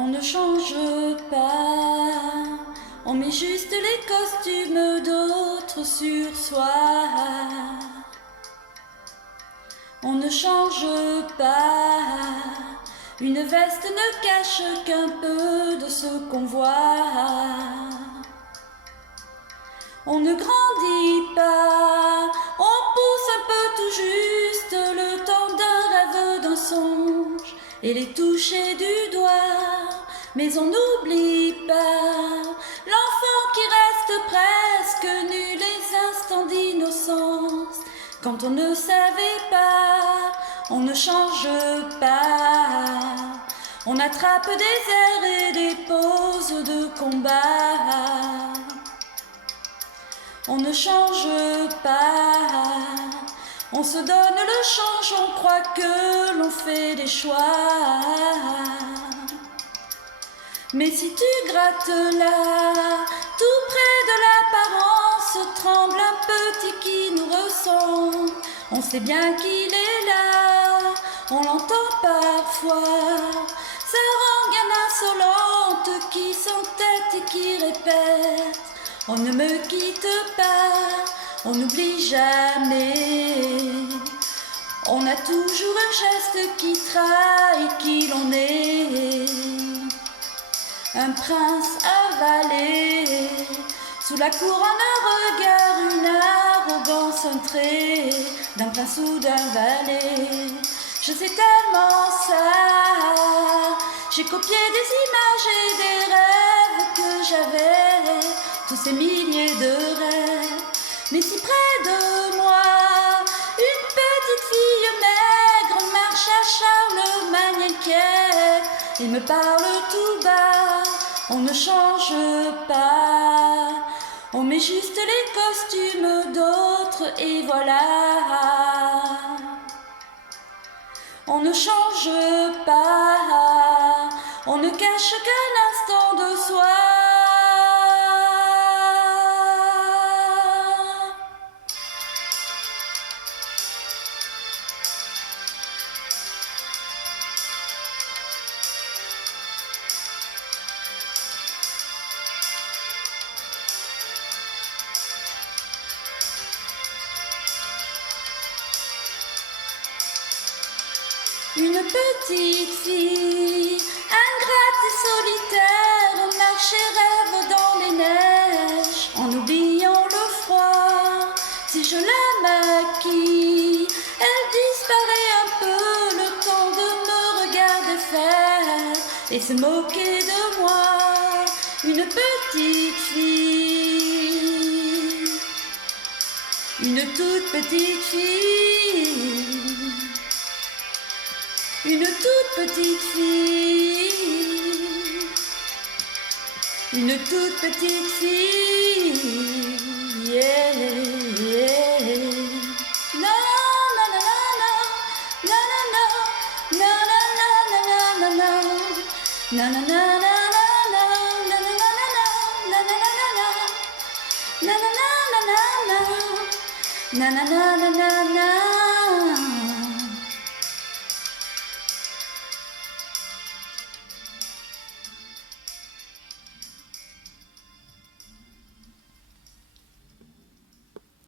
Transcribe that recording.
On ne change pas, on met juste les costumes d'autres sur soi. On ne change pas, une veste ne cache qu'un peu de ce qu'on voit. On ne grandit pas, on pousse un peu tout juste le temps d'un rêve, d'un songe, et les toucher du doigt. Mais on n'oublie pas l'enfant qui reste presque nu, les instants d'innocence. Quand on ne savait pas, on ne change pas. On attrape des airs et des poses de combat. On ne change pas, on se donne le change, on croit que l'on fait des choix. Mais si tu grattes là, tout près de l'apparence, tremble un petit qui nous ressemble. On sait bien qu'il est là, on l'entend parfois. Sa rengaine insolente qui s'entête et qui répète: on ne me quitte pas, on n'oublie jamais. On a toujours un geste qui trahit qui l'on est. Un prince avalé, sous la couronne un regard, une arrogance, un trait d'un prince ou d'un valet. Je sais tellement ça, j'ai copié des images et des rêves que j'avais, tous ces milliers de rêves. Mais si près de moi, une petite fille maigre marche à Charlemagne inquiète et me parle tout bas. On ne change pas, on met juste les costumes d'autres et voilà. On ne change pas, on ne cache qu'un instant de soi. Une petite fille, ingrate et solitaire, marche et rêve dans les neiges, en oubliant le froid. Si je la maquille, elle disparaît un peu, le temps de me regarder faire et se moquer de moi. Une petite fille, une toute petite fille. Une toute petite fille, une toute petite fille, yeah, yeah. Na na na na na na na na na na na na na na na na na na na na